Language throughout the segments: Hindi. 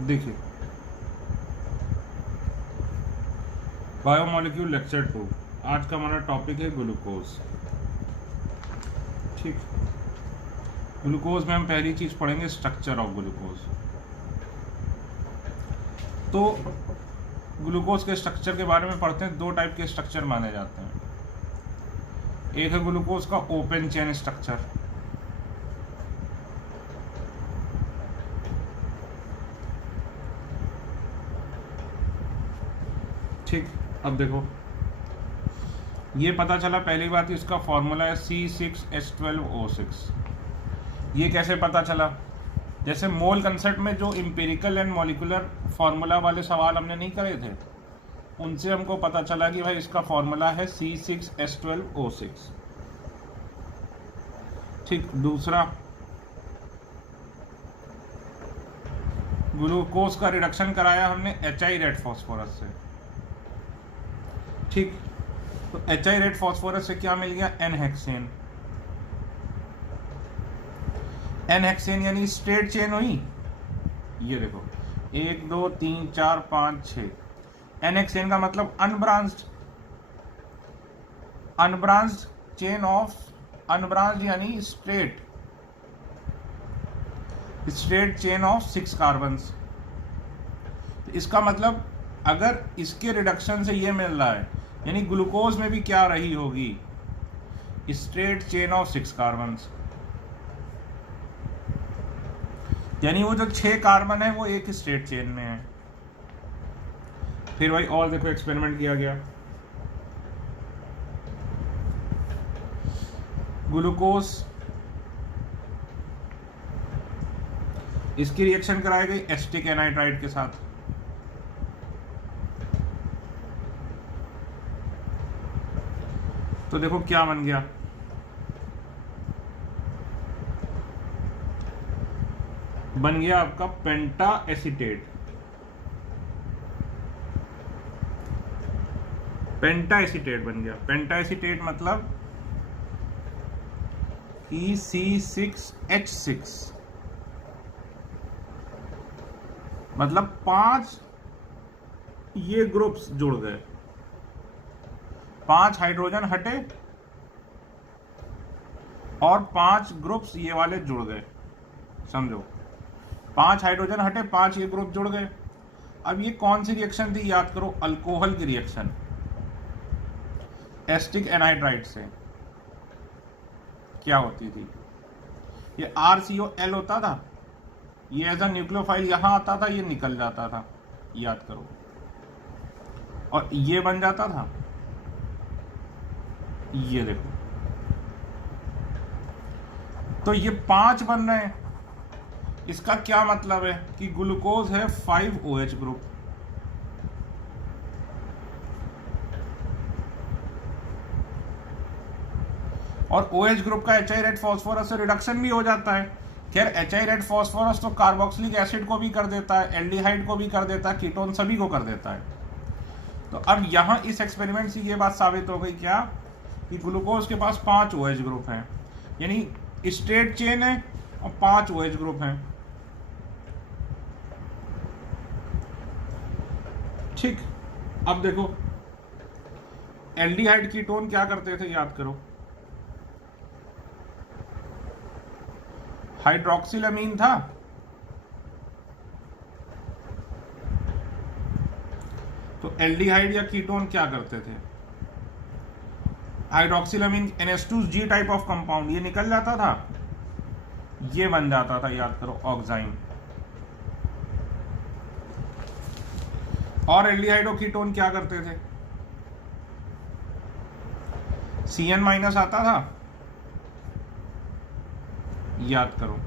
देखिए, बायोमोलिक्यूल लेक्चर 2, आज का हमारा टॉपिक है ग्लूकोज। ठीक, ग्लूकोज में हम पहली चीज पढ़ेंगे स्ट्रक्चर ऑफ ग्लूकोज। तो ग्लूकोज के स्ट्रक्चर के बारे में पढ़ते हैं। दो टाइप के स्ट्रक्चर माने जाते हैं। एक है ग्लूकोज का ओपन चेन स्ट्रक्चर, ठीक। अब देखो, ये पता चला, पहली बात इसका फॉर्मूला है C6H12O6। ये कैसे पता चला? जैसे मोल कंसेप्ट में जो इंपेरिकल एंड मॉलिक्यूलर फार्मूला वाले सवाल हमने नहीं करे थे, उनसे हमको पता चला कि भाई इसका फॉर्मूला है C6H12O6। ठीक। दूसरा, ग्लूकोज का रिडक्शन कराया हमने HI रेड फास्फोरस से। ठीक। तो HI रेड फास्फोरस से क्या मिल गया? N-हेक्सेन। N-हेक्सेन यानी स्ट्रेट चेन हुई। ये देखो 1 2 3 4 5 6। N-हेक्सेन का मतलब unbranched, unbranched chain of, unbranched यानी straight, straight chain of 6 carbons. इसका मतलब अगर इसके रिडक्शन से ये मिल रहा है, यानी ग्लूकोज में भी क्या रही होगी? Straight chain of 6 carbons. यानी वो जो 6 कार्बन है वो एक स्ट्रेट चेन में है। फिर भाई और देखो, एक्सपेरिमेंट किया गया। ग्लूकोज, इसकी रिएक्शन कराई गई एसिटिक एनाइड्राइड के साथ। तो देखो क्या बन गया, बन गया आपका पेंटा एसीटेट। पेंटा एसीटेट बन गया। पेंटा एसीटेट मतलब EC6H6, मतलब 5 ये ग्रुप्स जुड़ गए, 5 हाइड्रोजन हटे और 5 ग्रुप्स ये वाले जुड़ गए। समझो, 5 हाइड्रोजन हटे, 5 ये ग्रुप जुड़ गए। अब ये कौन सी रिएक्शन थी? याद करो, अल्कोहल की रिएक्शन एसिटिक एनाइड्राइड से। क्या होती थी? ये RCOL होता था, ये एज अ न्यूक्लियोफाइल यहां आता था, ये निकल जाता था, याद करो, और ये बन जाता था, ये देखो। तो ये 5 बन रहे हैं। इसका क्या मतलब है? कि ग्लूकोज है 5OH ग्रुप। और OH ग्रुप का HI रेड फास्फोरस से रिडक्शन भी हो जाता है। खैर, HI रेड फास्फोरस तो कार्बोक्सिलिक एसिड को भी कर देता है, एल्डिहाइड को भी कर देता है, कीटोन सभी को कर देता है। तो अब यहां इस एक्सपेरिमेंट से ये बात साबित हो गई क्या? कि ग्लूकोज के पास 5 OH ग्रुप हैं, यानी स्ट्रेट चेन है और 5 OH ग्रुप हैं। ठीक। अब देखो, एल्डिहाइड कीटोन क्या करते थे? याद करो, हाइड्रोक्सिलमीन था, तो एल्डिहाइड या कीटोन क्या करते थे? हाइड्रोक्सिलमीन NH2G टाइप ऑफ कंपाउंड, ये निकल जाता था, ये बन जाता था, याद करो, ऑक्साइन। और एल्डिहाइड और कीटोन क्या करते थे? CN- आता था, याद करो,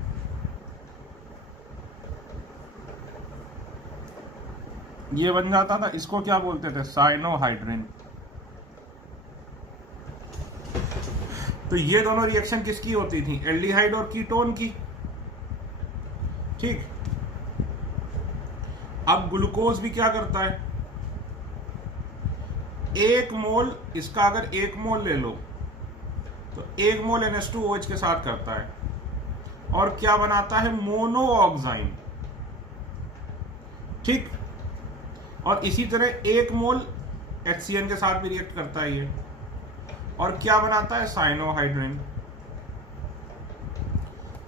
ये बन जाता था, इसको क्या बोलते थे? साइनोहाइड्रिन। तो ये दोनों रिएक्शन किसकी होती थी? एल्डिहाइड और कीटोन की। ठीक। अब ग्लूकोज भी क्या करता है? 1 मोल, इसका अगर 1 मोल ले लो तो 1 मोल NH2OH के साथ करता है और क्या बनाता है? मोनोऑक्साइन। ठीक। और इसी तरह 1 मोल HCN के साथ भी रिएक्ट करता है ये, और क्या बनाता है, साइनोहाइड्रिन।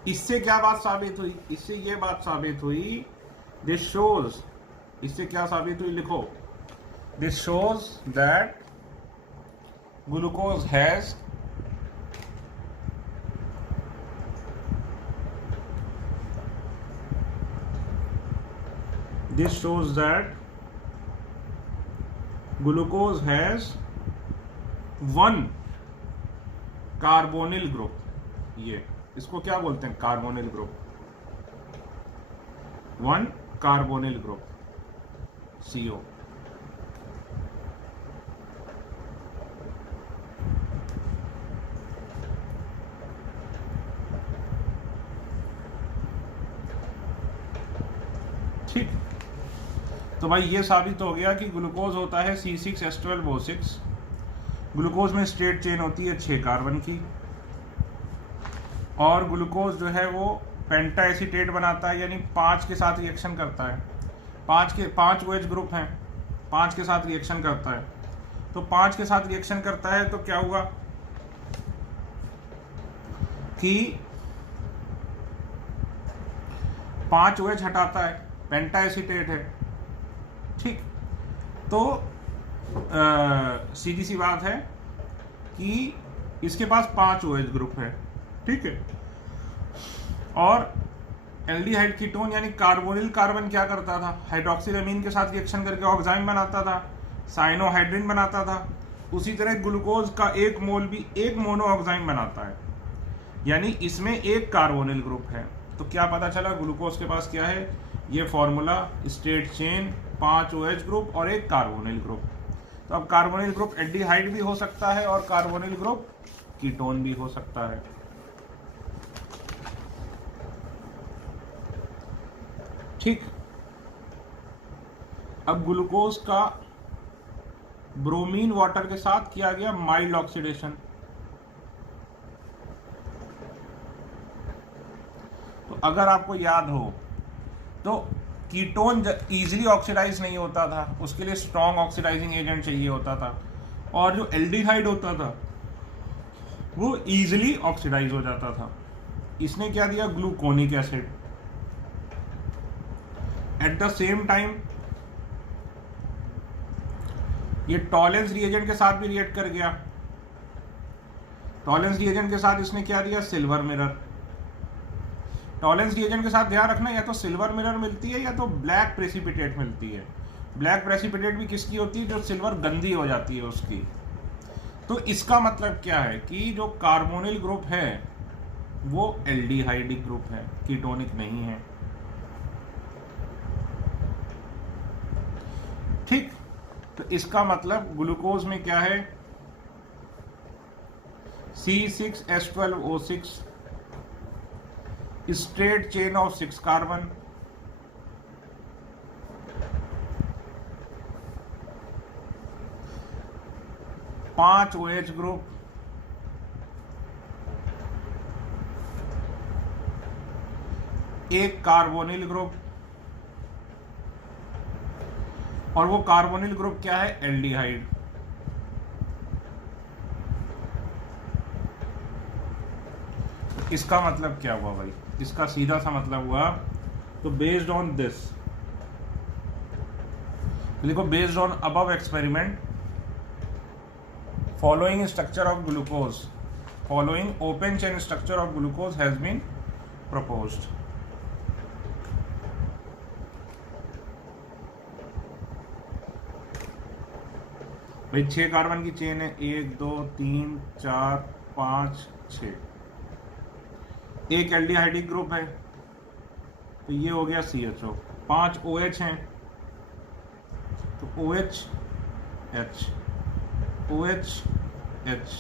इससे क्या बात साबित हुई, इससे ये बात साबित हुई, दिस शोज, इससे क्या साबित हुई, लिखो, this shows that glucose has this shows that glucose has one carbonyl group. ये इसको क्या बोलते हैं, carbonyl group, 1 carbonyl group, CO। ठीक। तो भाई ये साबित हो गया कि ग्लूकोज होता है C6H12O6। ग्लूकोज में स्ट्रेट चेन होती है 6 कार्बन की, और ग्लूकोज जो है वो पेंटा एसीटेट बनाता है, यानी 5 के साथ रिएक्शन करता है। 5 OH ग्रुप हैं, 5 के साथ रिएक्शन करता है। तो 5 के साथ रिएक्शन करता है तो क्या हुआ कि 5 OH हटाता है, पेंटा एसीटेट है। ठीक। तो सीधी सी बात है कि इसके पास 5 OH ग्रुप है। ठीक है। और एल्डिहाइड कीटोन यानी कार्बोनिल कार्बन क्या करता था, हाइड्रोक्सिल अमीन के साथ रिएक्शन करके ऑक्साइन बनाता था, साइनोहाइड्रिन बनाता था। उसी तरह ग्लूकोज का 1 मोल भी 1 मोनो ऑक्साइन बनाता है, यानी इसमें 1 कार्बोनिल ग्रुप है। तो क्या पता चला, ग्लूकोज के पास क्या है, ये formula, straight chain, 5 OH group और 1 कार्बोनिल ग्रुप। तो अब कार्बोनिल ग्रुप एल्डिहाइड भी हो सकता है और कार्बोनिल ग्रुप कीटोन भी हो सकता है। ठीक। अब ग्लूकोज का ब्रोमीन वाटर के साथ किया गया माइल्ड ऑक्सीडेशन। तो अगर आपको याद हो तो कीटोन इजीली ऑक्सीडाइज नहीं होता था, उसके लिए स्ट्रॉन्ग ऑक्सीडाइजिंग एजेंट चाहिए होता था, और जो एल्डिहाइड होता था वो इजीली ऑक्सीडाइज हो जाता था। इसने क्या दिया, gluconic acid. At the same time ये टॉलेंस रिएजेंट के साथ भी रिएक्ट कर गया। टॉलेंस रिएजेंट के साथ इसने क्या दिया, सिल्वर मिरर। टॉलेंस रिएजेंट के साथ ध्यान रखना, या तो सिल्वर मिरर मिलती है या तो ब्लैक प्रेसिपिटेट मिलती है। ब्लैक प्रेसिपिटेट भी किसकी होती है, जो सिल्वर गंदी हो जाती है उसकी। तो इसका मतलब क्या है कि जो कार्बोनिल ग्रुप है वो एल्डिहाइडिक ग्रुप है, कीटोनिक नहीं है। ठीक। तो इसका मतलब ग्लूकोज में क्या है, C6H12O6, straight chain of 6 carbon, पांच OH ग्रुप, एक कार्बोनिल ग्रुप, और वो कार्बोनिल ग्रुप क्या है, एल्डिहाइड। इसका मतलब क्या हुआ भाई, इसका सीधा सा मतलब हुआ, तो बेस्ड ऑन दिस देखो, based on above experiment, following structure of glucose, following open chain structure of glucose has been proposed. भाई 6 कार्बन की चेन है, 1 2 3 4 5 6, एक एल्डिहाइडिक ग्रुप है, तो ये हो गया CHO। 5 OH हैं, तो OH H OH H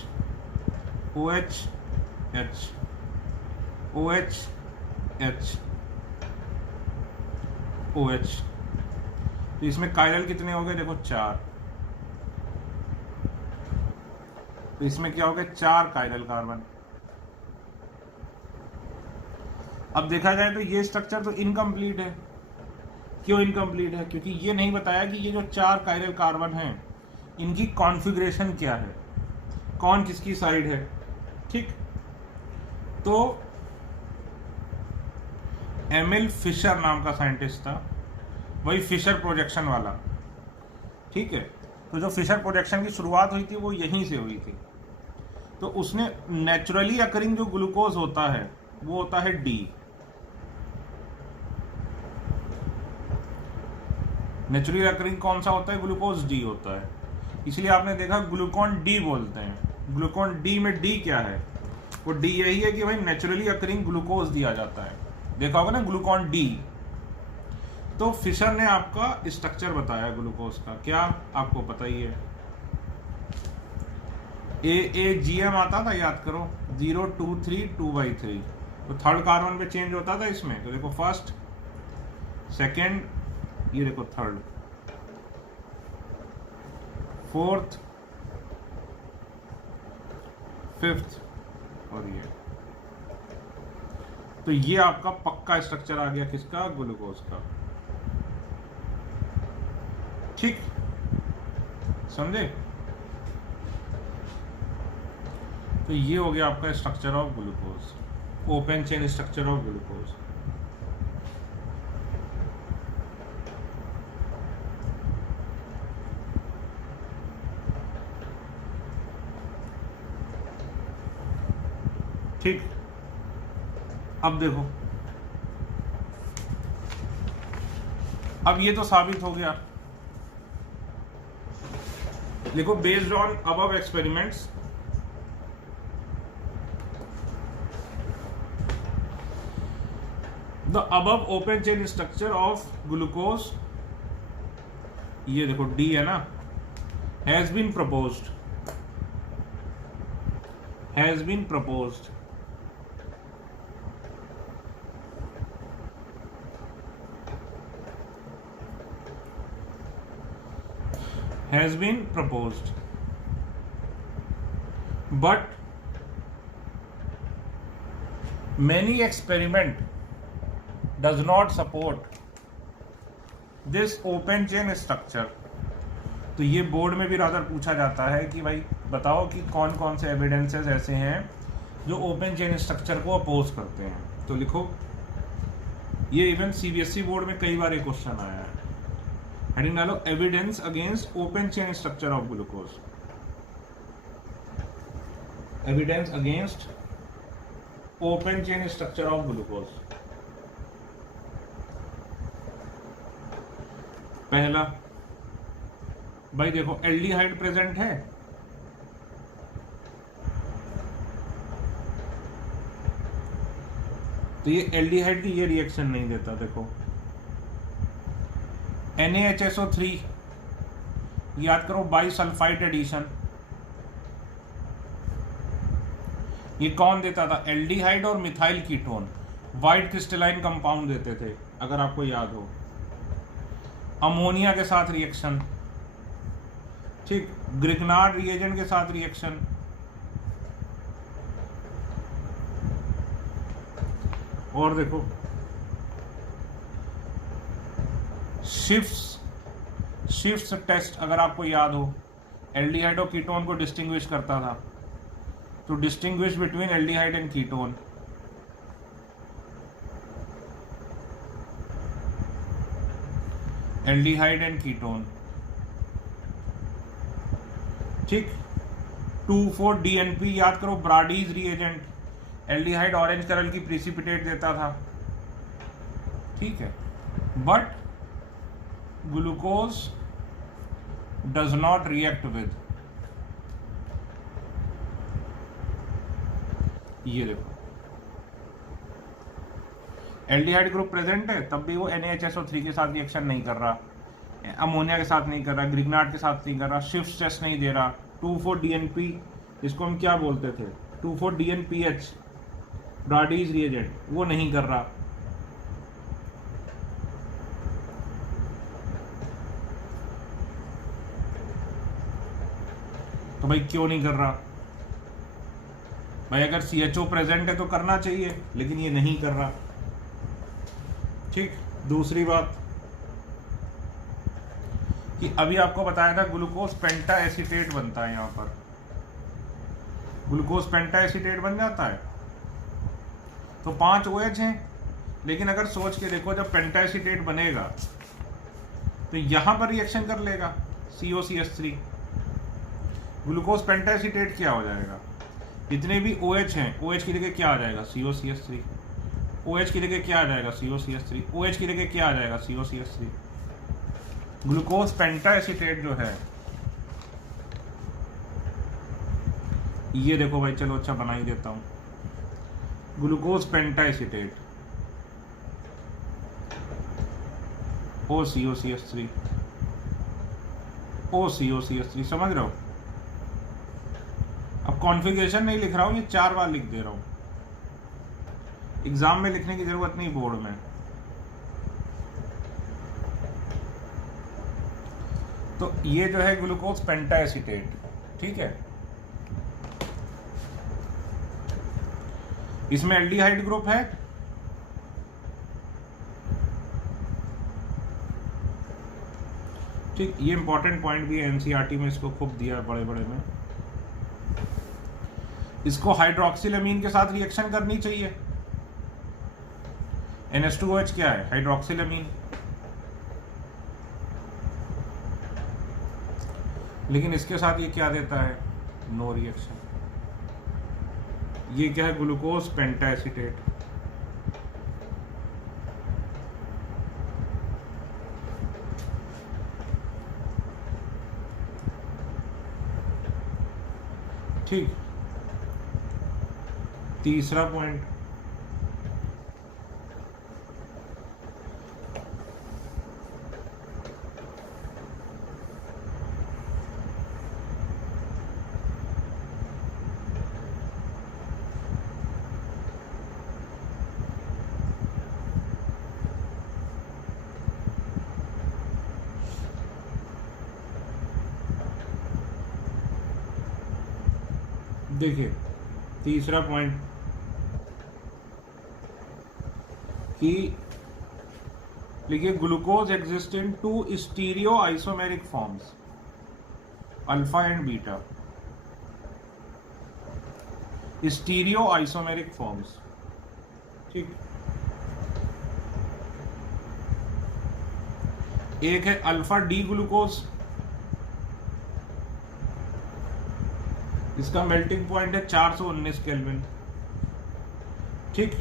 OH H OH H OH। तो इसमें कायरल कितने हो गए, देखो 4। तो इसमें क्या हो गया, 4 कायरल कार्बन। अब देखा जाए तो ये स्ट्रक्चर तो इनकम्प्लीट है, क्यों इनकम्प्लीट है? क्योंकि ये नहीं बताया कि ये जो 4 कायरल कार्बन हैं इनकी कॉन्फ़िगरेशन क्या है, कौन किसकी साइड है। ठीक, तो एमिल फिशर नाम का साइंटिस्ट था, वही फिशर प्रोजेक्शन वाला। ठीक है, तो जो फिशर प्रोजेक्शन की शुरुआत हुई थी वो यहीं से हुई थी। तो उसने नेचुरली अकरिंग जो ग्लूकोज होता है वो होता है डी। नेचुरली अकरिंग कौन सा होता है? ग्लूकोज डी होता है। इसलिए आपने देखा ग्लूकॉन डी बोलते हैं। ग्लूकॉन डी में डी क्या है? वो डी यही है कि भाई नेचुरली अकरिंग ग्लूकोज दिया जाता है। देखा होगा ना ग्लूकॉन डी। तो फिशर ने आपका स्ट्रक्चर बताया ग्लूकोज का, क्या आपको पता ही है। AAGM आता था, याद करो, 0 2 3 2/3। तो थर्ड कार्बन पे चेंज होता था इसमें। तो देखो फर्स्ट, सेकेंड, ये देखो थर्ड, फोर्थ, फिफ्थ और ये। तो ये आपका पक्का स्ट्रक्चर आ गया किसका? ग्लूकोज का। ठीक, समझे? तो ये हो गया आपका structure of glucose, open chain structure of glucose. ठीक, अब देखो, अब ये तो साबित हो गया। देखो, based on above experiments, the above open chain structure of glucose, ये देखो डी है ना, has been proposed, has been proposed. has been proposed, but many experiment does not support this open chain structure। तो ये बोर्ड में भी रादर पूछा जाता है कि भाई बताओ कि कौन कौन से एविडेंसेस ऐसे हैं जो ओपन चेन स्ट्रक्चर को अपोज करते हैं। तो लिखो, ये इवन CBSE बोर्ड में कई बार ये क्वेश्चन आया है। हेडिंग डालो, evidence against open chain structure of glucose. Evidence against open chain structure of glucose. पहला, भाई देखो एल्डिहाइड प्रेजेंट है, तो ये एल्डिहाइड की ये रिएक्शन नहीं देता। देखो NaHSO3, याद करो, बाइसल्फाइड एडिशन, ये कौन देता था? एल्डिहाइड और methyl ketone, white crystalline compound देते थे, अगर आपको याद हो। अमोनिया के साथ रिएक्शन, ठीक, ग्रिग्नार्ड रिएजेंट के साथ रिएक्शन, और देखो शिफ्ट्स टेस्ट, अगर आपको याद हो, एल्डिहाइड और कीटोन को डिस्टिंग्विश करता था। तो distinguish between aldehyde and ketone, aldehyde and ketone, ठीक। 2,4-DNP, याद करो, ब्राडीज रिएजेंट, एल्डिहाइड ऑरेंज कलर की प्रिसिपिटेट देता था, ठीक है। But glucose does not react with, ये देखो एल्डिहाइड ग्रुप प्रेजेंट है, तब भी वो NaHSO3 के साथ रिएक्शन नहीं कर रहा, अमोनिया के साथ नहीं कर रहा, ग्रिग्नार्ड के साथ नहीं कर रहा, शिफ्ट टेस्ट नहीं दे रहा। 2,4-DNP, इसको हम क्या बोलते थे, 2,4-DNPH, ब्राडीज रिएजेंट, वो नहीं कर रहा। तो भाई क्यों नहीं कर रहा? भाई अगर CHO प्रेजेंट है तो करना चाहिए, लेकिन ये नहीं कर रहा, ठीक। दूसरी बात, कि अभी आपको बताया था ग्लूकोज पेंटा एसीटेट बनता है, यहाँ पर ग्लूकोज पेंटा एसीटेट बन जाता है। तो 5 OH हैं, लेकिन अगर सोच के देखो जब पेंटा एसीटेट बनेगा तो यहां पर रिएक्शन कर लेगा COCH3। ग्लूकोज पेंटा एसीटेट क्या हो जाएगा, जितने भी OH हैं OH की जगह क्या आ जाएगा COCH3, OH की जगह क्या आ जाएगा COCH3, OH की जगह क्या आ जाएगा COCH3। ग्लूकोज पेंटा एसीटेट जो है ये देखो भाई, चलो अच्छा बना ही देता हूं। ग्लूकोज पेंटा एसीटेट OCOCH3 OCOCH3, समझ रहे हो। अब कॉन्फ़िगरेशन नहीं लिख रहा हूं, ये 4 बार लिख दे रहा हूं, एग्जाम में लिखने की जरूरत नहीं, बोर्ड में। तो ये जो है ग्लूकोज पेंटा एसीटेट, ठीक है। इसमें एल्डिहाइड ग्रुप है, ठीक। ये इंपॉर्टेंट पॉइंट भी है, एनसीईआरटी में इसको खूब दिया है, बड़े बड़े में। इसको हाइड्रोक्सिलामीन के साथ रिएक्शन करनी चाहिए। NH2OH क्या है, हाइड्रोक्सिलामीन। लेकिन इसके साथ ये क्या देता है, नो रिएक्शन। ये क्या है, ग्लूकोज पेंटा एसीटेट। ठीक। तीसरा पॉइंट, देखिए तीसरा पॉइंट कि लिखिए glucose exist in 2 stereo isomeric forms, alpha and beta. Stereo isomeric forms, ठीक। एक है अल्फा डी ग्लूकोज, इसका मेल्टिंग पॉइंट है 419 केल्विन, ठीक।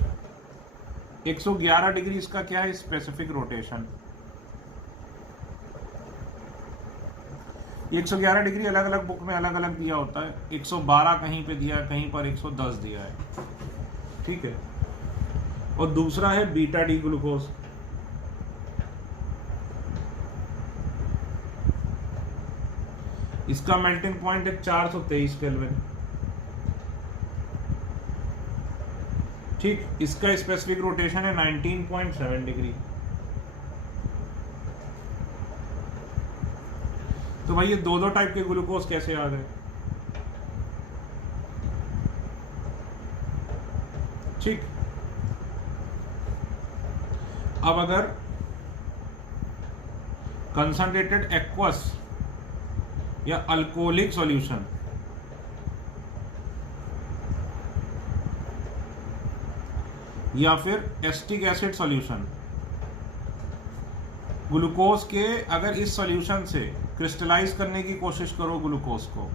111 डिग्री इसका क्या है, स्पेसिफिक रोटेशन। 111 डिग्री अलग अलग बुक में अलग अलग दिया होता है, 112 कहीं पे दिया है, कहीं पर 110 दिया है, ठीक है। और दूसरा है बीटा डी ग्लूकोज, इसका मेल्टिंग पॉइंट है 423 केल्विन, ठीक। इसका स्पेसिफिक रोटेशन है 19.7 डिग्री। तो भाई ये दो टाइप के ग्लूकोज कैसे आ गए, ठीक। अब अगर कंसंट्रेटेड एक्वस या अल्कोहलिक सॉल्यूशन या फिर एसिटिक एसिड सॉल्यूशन, ग्लूकोज के अगर इस सॉल्यूशन से क्रिस्टलाइज करने की कोशिश करो ग्लूकोज को,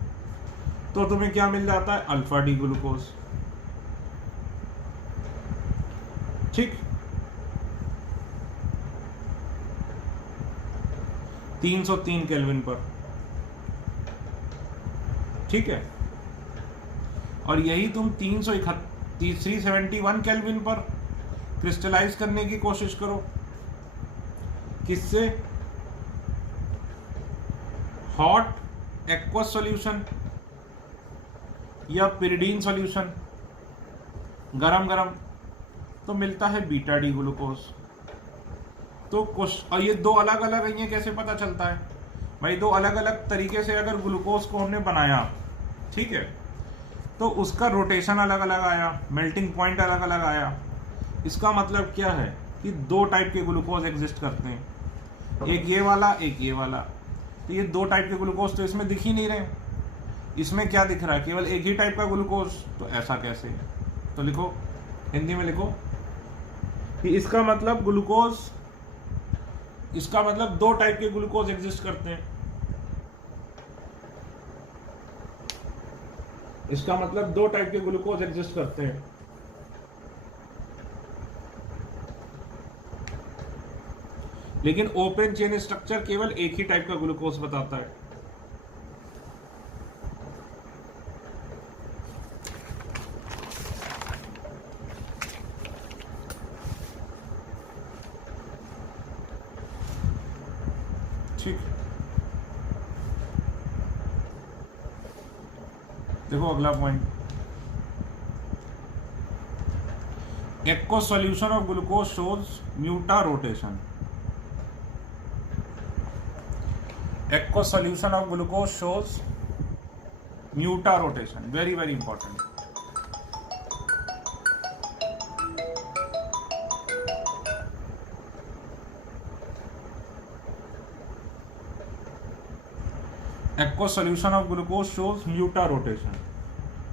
तो तुम्हें क्या मिल जाता है, अल्फा डी ग्लूकोज, ठीक। 303 केल्विन पर, ठीक है। और यही तुम 371 केल्विन पर क्रिस्टलाइज करने की कोशिश करो, किससे, हॉट एक्वस सॉल्यूशन या पिरिडीन सॉल्यूशन, गरम गरम, तो मिलता है बीटा डी ग्लूकोज। तो कुछ, और ये दो अलग अलग है, ये कैसे पता चलता है भाई, दो अलग अलग तरीके से अगर ग्लूकोज को हमने बनाया, ठीक है, तो उसका रोटेशन अलग अलग आया, मेल्टिंग पॉइंट अलग अलग आया। इसका मतलब क्या है कि दो टाइप के ग्लूकोज एग्जिस्ट करते हैं, एक ये वाला, एक ये वाला। तो ये दो टाइप के ग्लूकोज तो इसमें दिख ही नहीं रहे, इसमें क्या दिख रहा है, केवल एक ही टाइप का ग्लूकोज। तो ऐसा कैसे है? तो लिखो, हिंदी में लिखो कि इसका मतलब ग्लूकोज, इसका मतलब दो टाइप के ग्लूकोज एग्जिस्ट करते हैं। इसका मतलब दो टाइप के ग्लूकोज एग्जिस्ट करते हैं। लेकिन ओपन चेन स्ट्रक्चर केवल एक ही टाइप का ग्लूकोज बताता है। ठीक, देखो अगला point, aqueous solution of glucose shows mutarotation. Aqueous solution of glucose shows muta rotation. Very, very important. Aqueous solution of glucose shows muta rotation.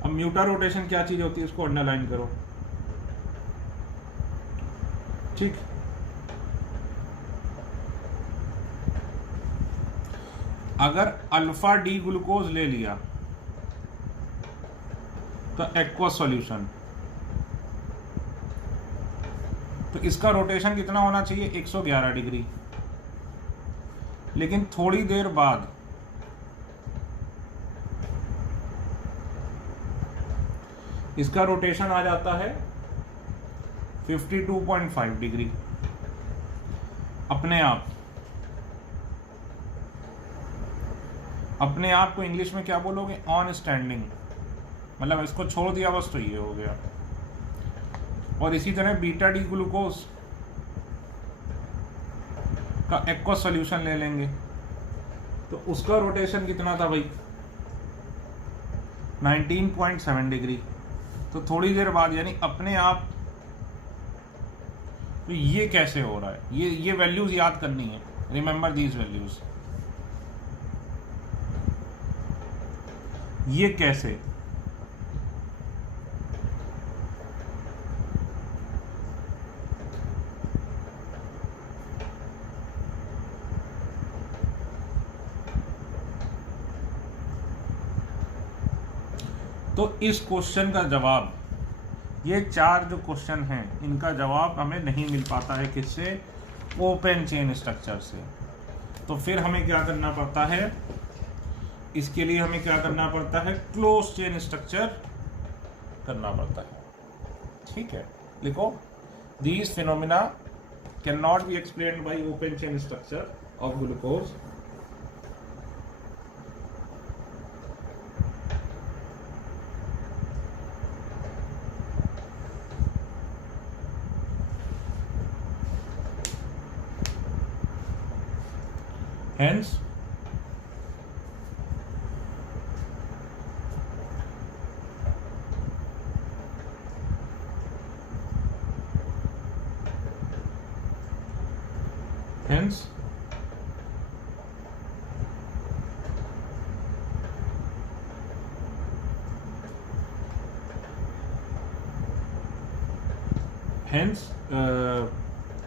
अब म्यूटा रोटेशन क्या चीज होती है, इसको अंडरलाइन करो। ठीक, अगर अल्फा डी ग्लूकोज ले लिया तो एक्वस सॉल्यूशन, तो इसका रोटेशन कितना होना चाहिए, 111 डिग्री। लेकिन थोड़ी देर बाद इसका रोटेशन आ जाता है 52.5 डिग्री अपने आप। अपने आप को इंग्लिश में क्या बोलोगे, ऑन स्टैंडिंग, मतलब इसको छोड़ दिया बस तो ये हो गया। और इसी तरह बीटा डी ग्लूकोज का एक्वस सॉल्यूशन ले लेंगे तो उसका रोटेशन कितना था भाई, 19.7 डिग्री। तो थोड़ी देर बाद यानी अपने आप, तो ये कैसे हो रहा है, ये वैल्यूज याद करनी है, रिमेंबर दीज वैल्यूज। ये कैसे, तो इस क्वेश्चन का जवाब, ये चार जो क्वेश्चन हैं इनका जवाब हमें नहीं मिल पाता है किससे, ओपन चेन स्ट्रक्चर से। तो फिर हमें क्या करना पड़ता है, इसके लिए हमें क्या करना पड़ता है, क्लोज चेन स्ट्रक्चर करना पड़ता है। ठीक है, लिखो, these phenomena can not be explained bye open chain structure of glucose. Hence,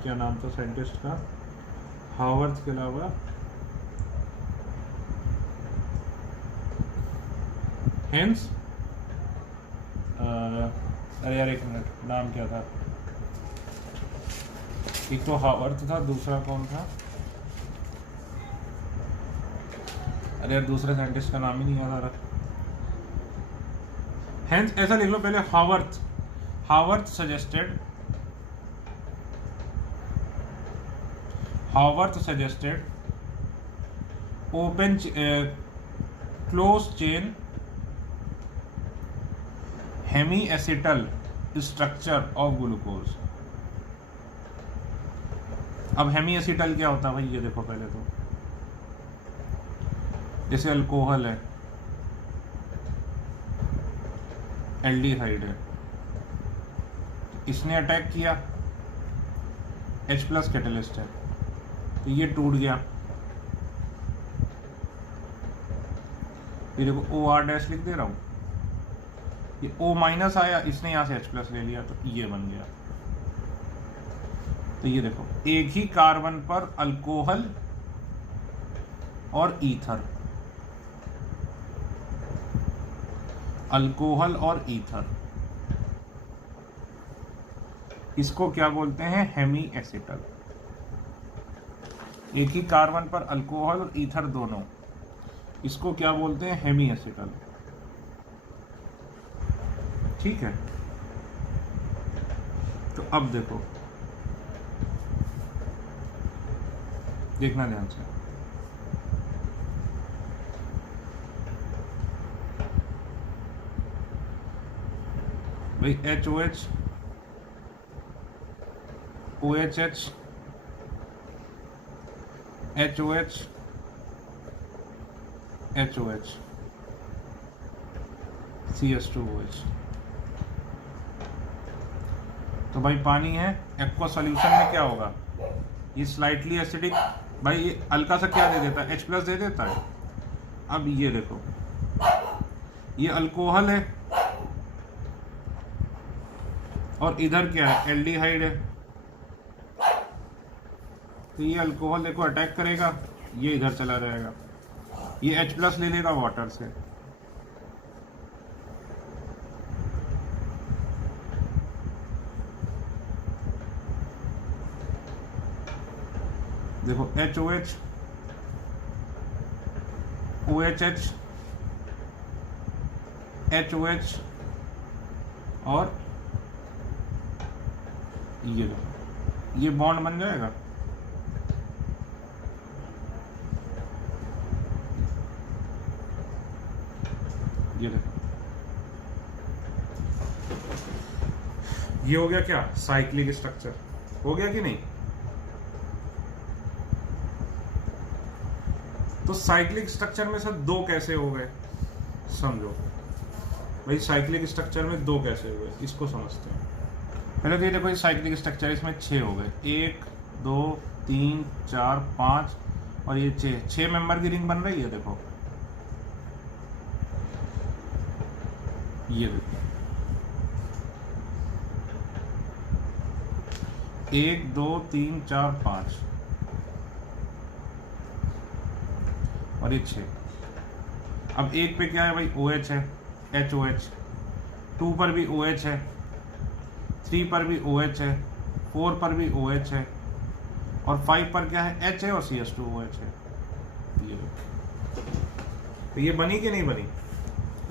क्या नाम था साइंटिस्ट का, हावर्थ के अलावा हेंस, अरे यार एक मिनट, नाम क्या था, एक तो हावर्थ था, दूसरा कौन था, अरे यार दूसरे साइंटिस्ट का नाम ही नहीं याद आ रहा। हेंस ऐसा लिख लो पहले, Haworth suggested open close chain hemiacetal structure of glucose. अब हेमी एसिटल क्या होता है भाई, ये देखो पहले तो, जैसे अल्कोहल है, एल्डिहाइड है, इसने अटैक किया, H+ कैटलिस्ट है, तो ये टूट गया, ये देखो OR- लिख दे रहा हूँ, ये O माइनस आया, इसने यहाँ से H+ ले लिया तो ये बन गया। तो ये देखो एक ही कार्बन पर अल्कोहल और ईथर, अल्कोहल और ईथर, इसको क्या बोलते हैं? Hemiacetal. एक ही कार्बन पर अल्कोहल और ईथर दोनों, इसको क्या बोलते हैं? Hemiacetal. ठीक है, तो अब देखो, देखना ध्यान से, भाई HOH, OHH, HOH, HOH, CS2OH। तो भाई पानी है, एक्वा सॉल्यूशन में क्या होगा? ये स्लाइटली एसिडिक, भाई ये हल्का सा क्या दे देता है? H+ दे देता है। अब ये देखो, ये अल्कोहल है और इधर क्या है? एल्डिहाइड है। तो ये अल्कोहल देखो अटैक करेगा, ये इधर चला जाएगा, ये H+ ले लेगा वाटर से। देखो HOH, OHH, HOH और ये बॉन्ड बन जाएगा। ये देखो, ये हो गया क्या? साइक्लिक स्ट्रक्चर हो गया कि नहीं? तो साइक्लिक स्ट्रक्चर में से दो कैसे हो गए समझो भाई। साइक्लिक स्ट्रक्चर में दो कैसे हुए इसको समझते हैं। पहले तो ये देखो, ये साइक्लिक स्ट्रक्चर, इसमें 6 हो गए, 1 2 3 4 5 और ये 6 मेंबर की रिंग बन रही है। देखो ये देखो, 1 2 3 4 5 और ये 6। अब एक पे क्या है भाई? OH है, HOH। 2 पर भी OH है, 3 पर भी OH है, 4 पर भी OH है और 5 पर क्या है? H है और CS2OH है। ये तो ये बनी कि नहीं बनी?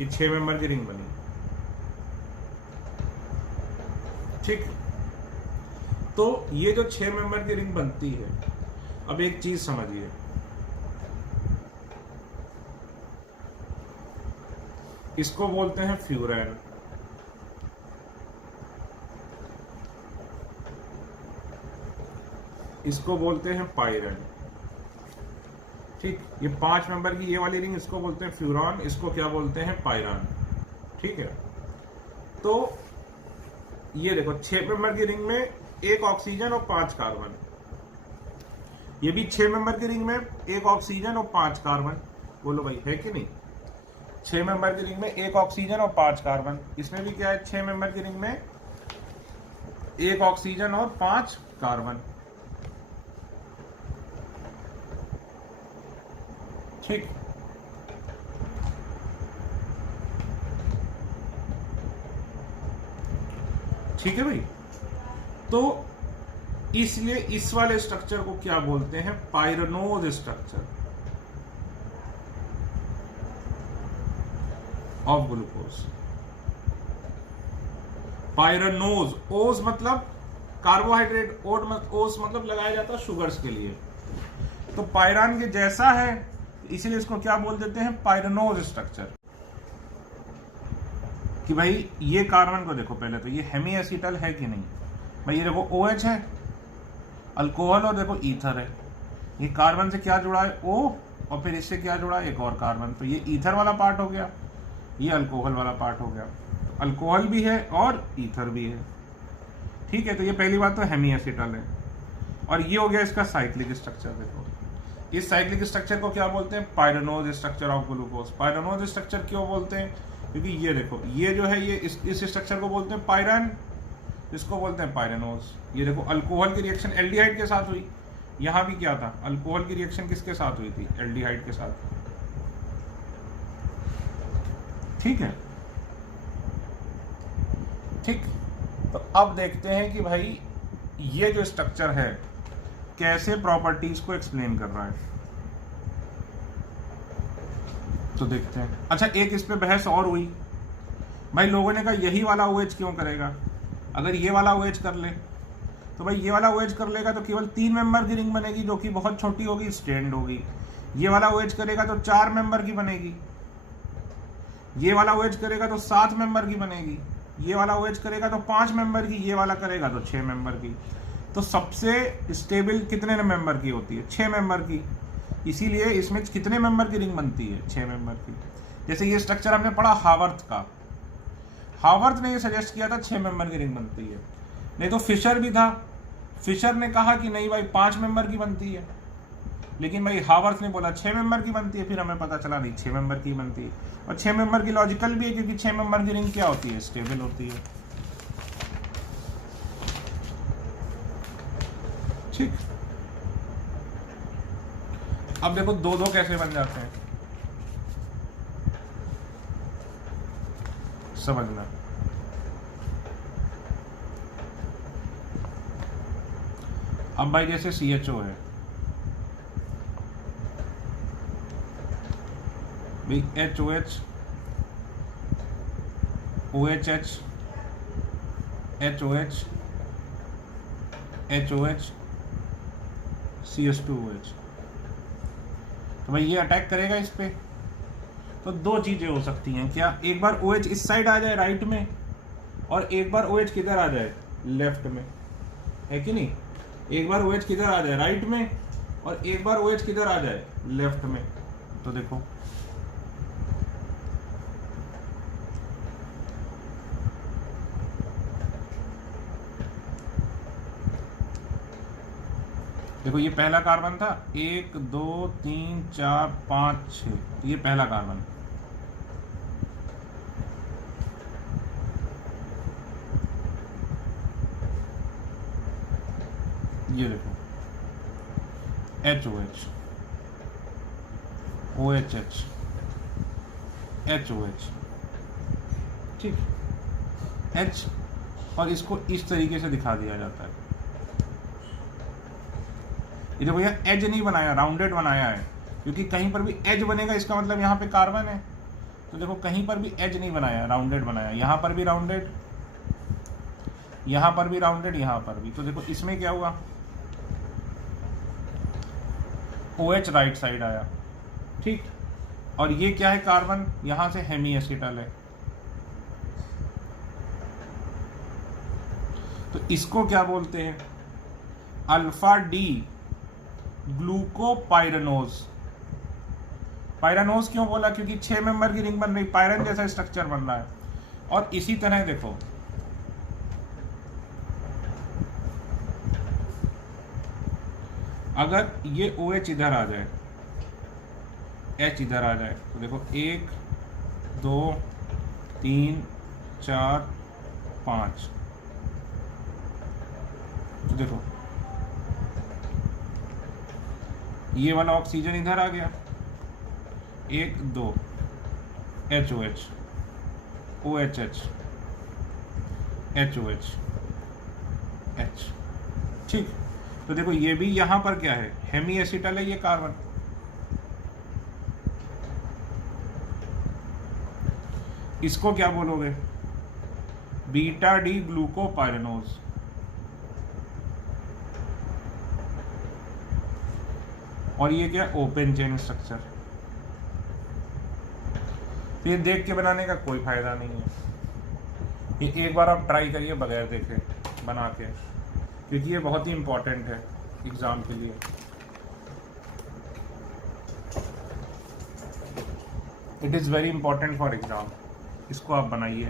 ये 6 मेंबर की रिंग बनी। ठीक, तो ये जो 6 मेंबर की रिंग बनती है, अब एक चीज समझिए, इसको बोलते हैं फ्यूरैन। इसको बोलते हैं पाइरन। ठीक, ये 5 मेंबर की ये वाली रिंग, इसको बोलते हैं फ्यूरॉन, इसको क्या बोलते हैं? पाइरन। ठीक है, तो ये देखो 6 मेंबर की रिंग में 1 ऑक्सीजन और 5 कार्बन। ये भी 6 मेंबर की रिंग में 1 ऑक्सीजन और 5 कार्बन। बोलो भाई, है कि नहीं? 6 मेंबर की रिंग में 1 ऑक्सीजन और 5 कार्बन। इसमें भी क्या है? 6 मेंबर की रिंग में 1 ऑक्सीजन और 5 कार्बन। ठीक, ठीक है भाई। तो इसलिए इस वाले स्ट्रक्चर को क्या बोलते हैं? पाइरनोज स्ट्रक्चर ऑफ ग्लूकोज। पाइरनोज, ओज मतलब कार्बोहाइड्रेट, ओस मतलब लगाया जाता है शुगर्स के लिए। तो पाइरान के जैसा है, इसीलिए इसको क्या बोल देते हैं? पाइरनोज स्ट्रक्चर। कि भाई ये कार्बन को देखो, पहले तो ये हेमी एसिटल है कि नहीं? भाई ये देखो OH है, अल्कोहल, और देखो ईथर है। ये कार्बन से क्या जुड़ा है? O, और फिर इससे क्या जुड़ा है? एक और कार्बन। तो ये ईथर वाला पार्ट हो गया, ये अल्कोहल वाला पार्ट हो गया। तो अल्कोहल भी है और ईथर भी है। ठीक है, तो ये पहली बात तो हेमी एसिटल है। और ये हो गया इसका साइक्लिक स्ट्रक्चर। देखो इस साइक्लिक स्ट्रक्चर को क्या बोलते हैं? Pyranose structure of glucose. Pyranose structure क्यों बोलते हैं? क्योंकि ये देखो, ये जो है ये इस स्ट्रक्चर को बोलते हैं पायरन, इसको बोलते हैं पायरेनोज। ये देखो अल्कोहल की रिएक्शन एल्डिहाइड के साथ हुई, यहां भी क्या था? अल्कोहल की रिएक्शन किसके साथ हुई थी? एल्डिहाइड के साथ। ठीक है, ठीक। तो अब देखते हैं कि भाई ये जो स्ट्रक्चर है कैसे प्रॉपर्टीज को एक्सप्लेन कर रहा है, तो देखते हैं। अच्छा, एक इस पे बहस और हुई भाई, लोगों ने कहा यही वाला OH क्यों करेगा? अगर ये वाला OH कर ले तो भाई ये वाला OH कर लेगा तो केवल 3 मेंबर की रिंग बनेगी, जो कि बहुत छोटी होगी, स्ट्रैंड होगी। ये वाला OH करेगा तो 4 मेंबर की बनेगी। ये वाला OH करेगा तो 7 मेंबर की बनेगी। ये वाला OH करेगा तो 5 मेंबर की। ये वाला करेगा तो 6 मेंबर की। तो सबसे स्टेबल कितने मेंबर की होती है? 6 मेंबर की। इसीलिए इसमें कितने मेंबर की रिंग बनती है? 6 मेंबर की। जैसे ये स्ट्रक्चर हमने पढ़ा हावर्थ का, हावर्थ ने ये सजेस्ट किया था 6 मेंबर की रिंग बनती है। नहीं तो फिशर भी था, फिशर ने कहा कि नहीं भाई 5 मेंबर की बनती है, लेकिन भाई हावर्थ ने बोला 6 मेंबर की बनती है। फिर हमें पता चला नहीं 6 मेंबर की बनती है। और 6 मेंबर की लॉजिकल भी है, क्योंकि 6 मेंबर की रिंग क्या होती है? स्टेबल होती है। ठीक। अब देखो 2-2 कैसे बन जाते हैं, समझना। अब भाई जैसे CHO है, भाई HOH, OHH, HOH, HOH, CH2OH। तो भाई ये अटैक करेगा इस पे। तो 2 चीजें हो सकती हैं क्या? एक बार OH इस साइड आ जाए राइट में, और एक बार OH किधर आ जाए? लेफ्ट में, है कि नहीं? एक बार OH किधर आ जाए? राइट में, और एक बार OH किधर आ जाए? लेफ्ट में। तो देखो देखो, ये पहला कार्बन था, 1 2 3 4 5 6, ये पहला कार्बन। ये देखो HOH, OHH, HOH, ठीक। H, और इसको इस तरीके से दिखा दिया जाता है। ये देखो भैया एज नहीं बनाया, राउंडेड बनाया है, क्योंकि कहीं पर भी एज बनेगा इसका मतलब यहाँ पे कार्बन है। तो देखो कहीं पर भी एज नहीं बनाया, राउंडेड बनाया। यहाँ पर भी राउंडेड, यहाँ पर भी राउंडेड, यहाँ पर भी। तो देखो इसमें क्या हुआ? OH राइट साइड आया, ठीक। और ये क्या है? कार्बन, यहां से हेमी एसिटल है। तो इसको क्या बोलते हैं? Alpha D glucopyranose. पाइरेनोज क्यों बोला? क्योंकि 6 मेंबर की रिंग बन रही, पायरन जैसा स्ट्रक्चर बन रहा है। और इसी तरह देखो, अगर ये OH इधर आ जाए, H इधर आ जाए, तो देखो 1 2 3 4 5। तो देखो ये वाला ऑक्सीजन इधर आ गया, 1 2 HOH, OHH, HOH, H, ठीक। तो देखो ये भी यहां पर क्या है? हेमी एसिटल है ये कार्बन। इसको क्या बोलोगे? Beta D glucopyranose. और ये क्या? Open chain structure. तो ये देख के बनाने का कोई फायदा नहीं है, ये एक बार आप ट्राई करिए बगैर देखे बना के, क्योंकि ये बहुत ही इंपॉर्टेंट है एग्जाम के लिए। It is very important for exam. इसको आप बनाइए।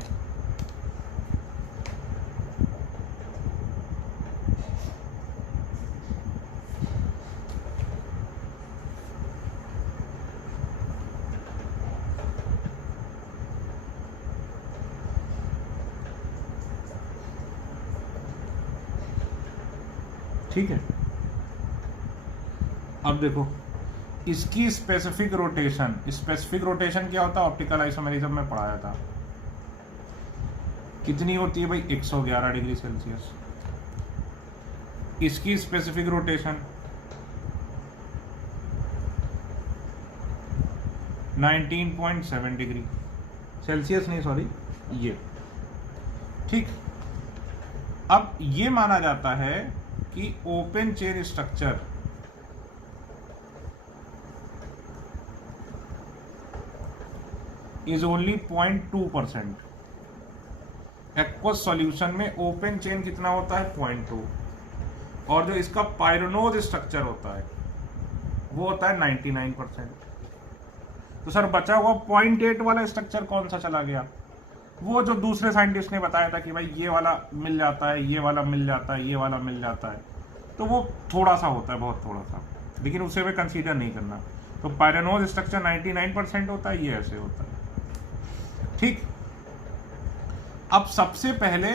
ठीक है। अब देखो इसकी स्पेसिफिक रोटेशन, स्पेसिफिक रोटेशन क्या होता है, ऑप्टिकल आइसोमेरिज्म में पढ़ाया था, कितनी होती है भाई, 111 डिग्री सेल्सियस। इसकी स्पेसिफिक रोटेशन 19.7 डिग्री सेल्सियस, नहीं सॉरी ये, ठीक। अब ये माना जाता है कि open chain structure is only 0.2%। Aqueous solution में ओपन चेन कितना होता है, 0.2, और जो इसका पायरोनोज स्ट्रक्चर होता है वो होता है 99%। तो सर बचा हुआ 0.8 वाला स्ट्रक्चर कौन सा चला गया, वो जो दूसरे साइंटिस्ट ने बताया था कि भाई ये वाला मिल जाता है, ये वाला मिल जाता है, ये वाला मिल जाता है, तो वो थोड़ा सा होता है, बहुत थोड़ा सा, लेकिन उसे भी कंसीडर नहीं करना। तो पायरोनोज स्ट्रक्चर 99% होता है, ये ऐसे होता है, ठीक। अब सबसे पहले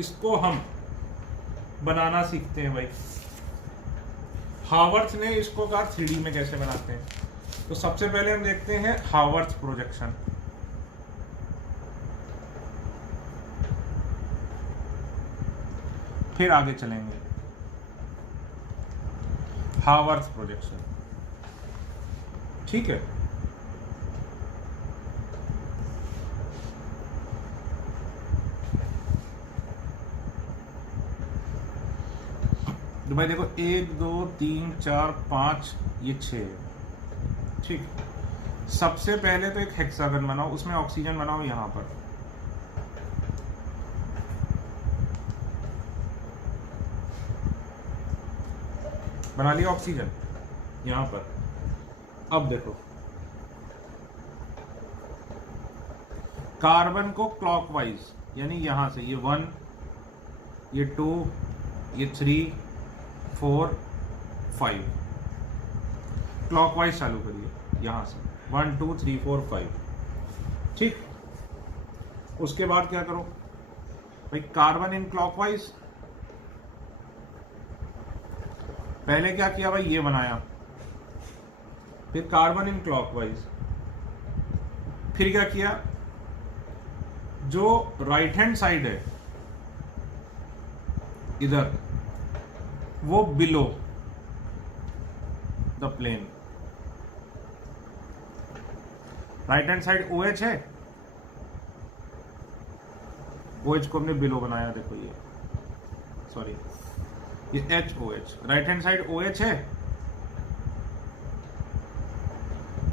इसको हम बनाना सीखते हैं भाई। हावर्थ ने इसको कहा 3D में कैसे बनाते हैं, तो सबसे पहले हम देखते हैं हावर्थ प्रोजेक्शन। फिर आगे चलेंगे हावर्थ प्रोजेक्शन, ठीक है। तो भाई देखो 1 2 3 4 5 ये 6, ठीक। सबसे पहले तो एक हेक्सागन बनाओ, उसमें ऑक्सीजन बनाओ यहां पर, बना लिया ऑक्सीजन यहां पर। अब देखो कार्बन को क्लॉकवाइज, यानी यहां से ये 1 ये 2 ये 3 4 5 क्लॉकवाइज चालू करिए यहां से 1 2 3 4 5, ठीक। उसके बाद क्या करो भाई, कार्बन इन क्लॉकवाइज, पहले क्या किया भाई, ये बनाया, फिर कार्बन इन क्लॉकवाइज, फिर क्या किया, जो राइट हैंड साइड है इधर वो below the plane, right hand side OH है, OH को हमने बिलो बनाया, देखो ये सॉरी ये HOH, right hand side OH है,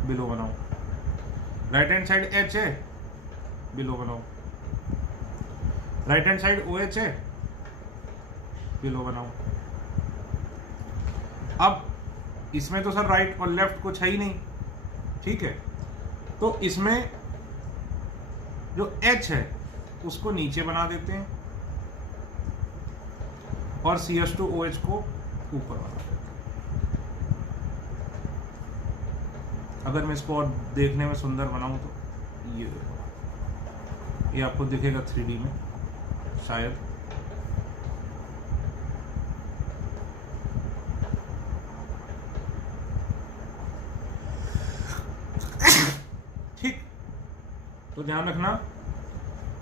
बिलो बनाओ, राइट हैंड साइड H है, बिलो बनाओ, राइट हैंड साइड OH है, बिलो बनाओ। अब इसमें तो सर राइट और लेफ्ट कुछ है ही नहीं, ठीक है, तो इसमें जो H है उसको नीचे बना देते हैं और CH2OH को ऊपर बना देते हैं। अगर मैं इसको और देखने में सुंदर बनाऊं तो ये देखो, ये आपको दिखेगा 3D में शायद, ठीक। तो ध्यान रखना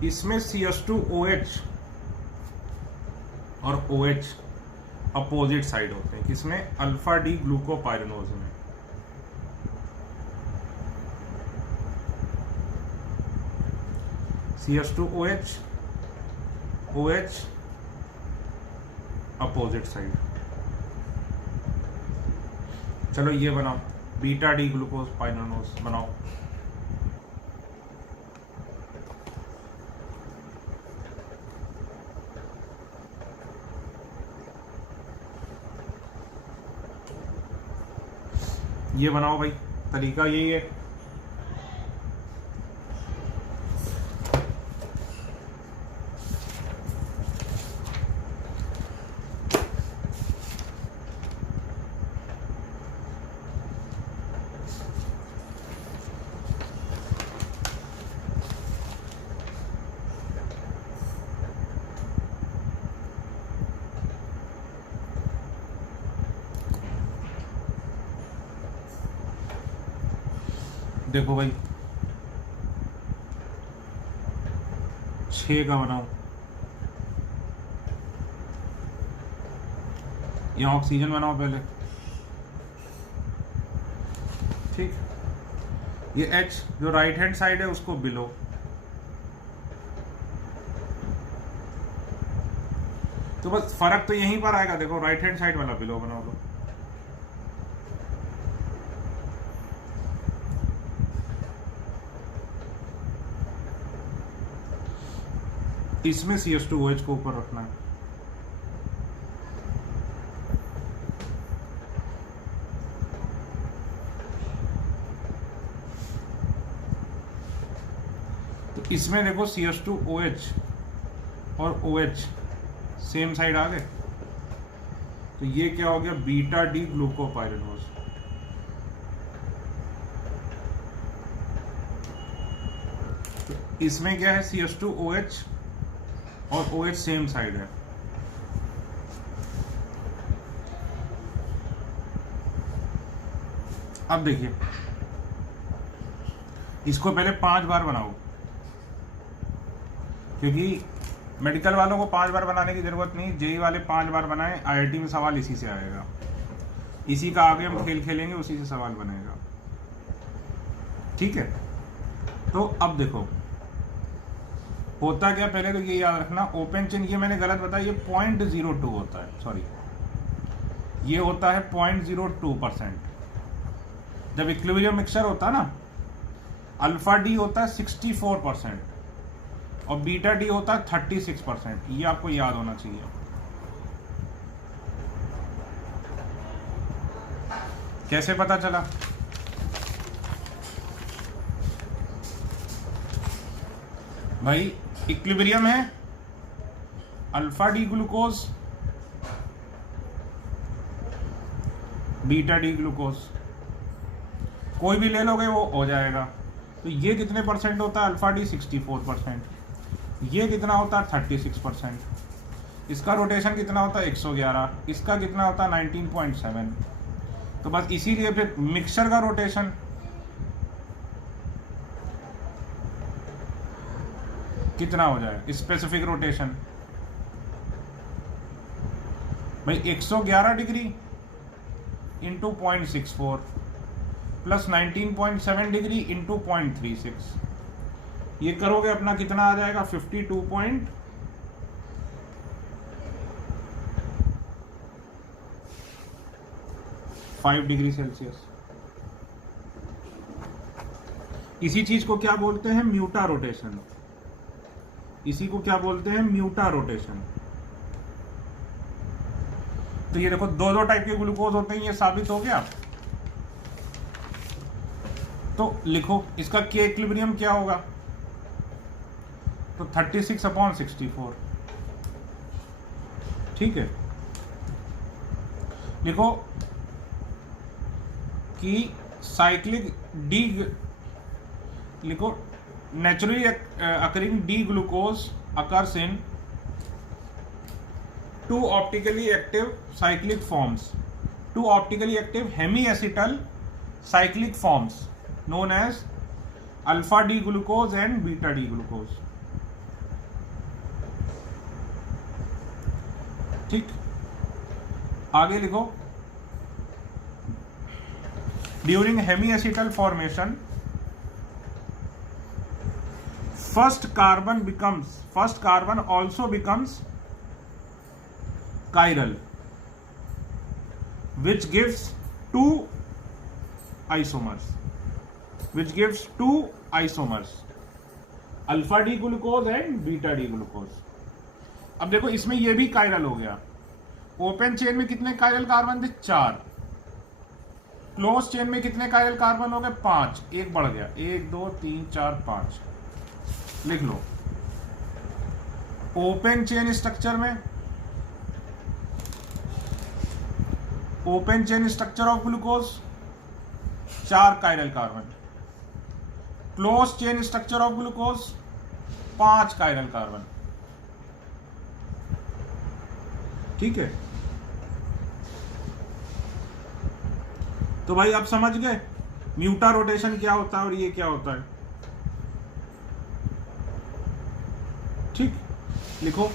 इसमें CH2OH और OH अपोजिट साइड होते हैं, किसमें, अल्फा डी ग्लूकोपाइरेनोज में। CH2OH OH opposite side. चलो ये बनाओ, बीटा डी ग्लूकोज पाइरेनोज बनाओ। ये बनाओ भाई, तरीका यही है। देखो भाई 6 का बनाओ, यहाँ ऑक्सीजन बनाओ पहले, ठीक। ये H जो राइट हैंड साइड है उसको बिलो, तो बस फर्क तो यहीं पर आएगा। देखो राइट हैंड साइड वाला बिलो बना लो, इसमें CH2OH को ऊपर रखना है। तो इसमें देखो CH2OH और OH सेम साइड आ गए, तो ये क्या हो गया, बीटा डी ग्लूकोपाइरिडोज। तो इसमें क्या है, CH2OH और OH सेम साइड है। अब देखिए इसको पहले 5 बार बनाओ, क्योंकि मेडिकल वालों को 5 बार बनाने की जरूरत नहीं, जेई वाले 5 बार बनाएं, IIT में सवाल इसी से आएगा, इसी का आगे हम खेल खेलेंगे, उसी से सवाल बनेगा, ठीक है। तो अब देखो होता क्या, पहले तो ये याद रखना, ओपन चेन, ये मैंने गलत बताया, ये 0.02 होता है, सॉरी, ये होता है 0.02%। जब इक्विलिब्रियम मिक्सचर होता है ना, अल्फा डी होता है 64% और बीटा डी होता है 36%। ये आपको याद होना चाहिए। कैसे पता चला, भाई इक्विलिब्रियम है, alpha D glucose, beta D glucose, कोई भी ले लोगे वो हो जाएगा। तो ये कितने परसेंट होता है, अल्फा डी 64%, ये कितना होता है 36%, इसका रोटेशन कितना होता है 111, इसका कितना होता है 19.7। तो बस इसीलिए फिर मिक्सचर का रोटेशन कितना हो जाए, स्पेसिफिक रोटेशन भाई 111 degree into 0.64 plus 19.7 degree into 0.36, ये करोगे अपना कितना आ जाएगा 52.5 डिग्री सेल्सियस। इसी चीज को क्या बोलते हैं, म्यूटा रोटेशन, इसी को क्या बोलते हैं, म्यूटा रोटेशन। तो ये देखो दो टाइप के ग्लूकोज होते हैं, ये साबित हो गया। तो लिखो इसका के इक्विलिब्रियम क्या होगा, तो 36/64, ठीक है। लिखो कि साइक्लिक डी, लिखो naturally occurring D glucose occurs in 2 optically active cyclic forms, 2 optically active hemiacetal cyclic forms known as alpha D glucose and beta D glucose, ठीक। आगे लिखो during hemiacetal formation first carbon also becomes chiral, which gives two isomers, alpha D glucose and beta D glucose। अब देखो इसमें ये भी chiral हो गया। ओपन चेन में कितने chiral कार्बन थे, 4। क्लोज चेन में कितने chiral कार्बन हो गए, 5, एक बढ़ गया, 1 2 3 4 5। लिख लो ओपन चेन स्ट्रक्चर में, open chain structure of glucose 4 chiral carbon, close chain structure of glucose 5 chiral carbon, ठीक है। तो भाई आप समझ गए म्यूटा रोटेशन क्या होता है और ये क्या होता है, ठीक, लिखो।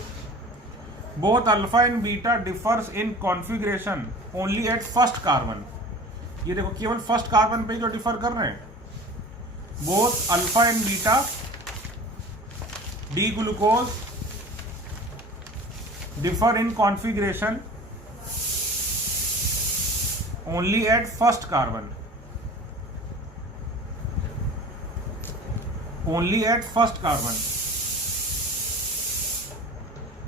Both alpha and beta differs in configuration only at first carbon. ये देखो केवल फर्स्ट कार्बन पे जो डिफर कर रहे हैं। Both alpha and beta D glucose differ in configuration only at first carbon, only at first carbon.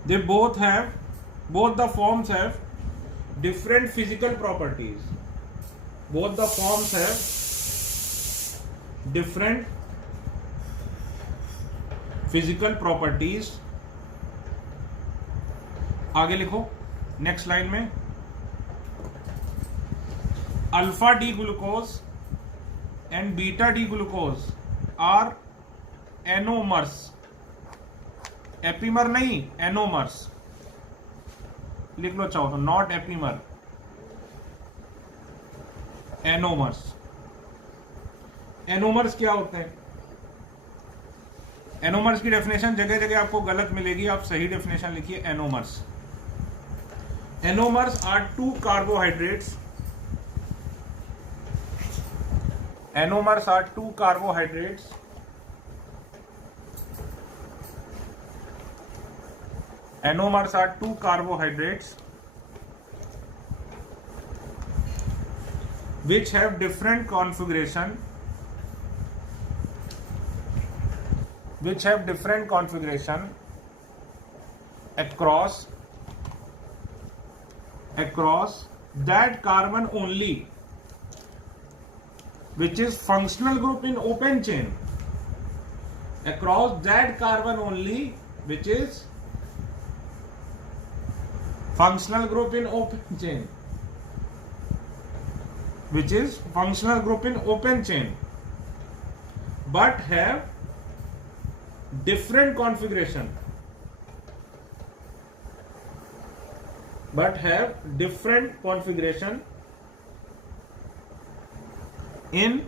They both the forms have different physical properties. Both the forms have different physical properties. आगे लिखो नेक्स्ट लाइन में, alpha D glucose and beta D glucose are anomers, epimer नहीं एनोमर्स, लिख लो चाहो तो, नॉट एपीमर, एनोमर्स। एनोमर्स क्या होते हैं? एनोमर्स की डेफिनेशन जगह जगह आपको गलत मिलेगी, आप सही डेफिनेशन लिखिए। Anomers, anomers are two carbohydrates, anomers are two carbohydrates Anomers are two carbohydrates which have different configuration, across that carbon only which is functional group in open chain, across that carbon only which is functional group in open chain, which is functional group in open chain, but have different configuration, in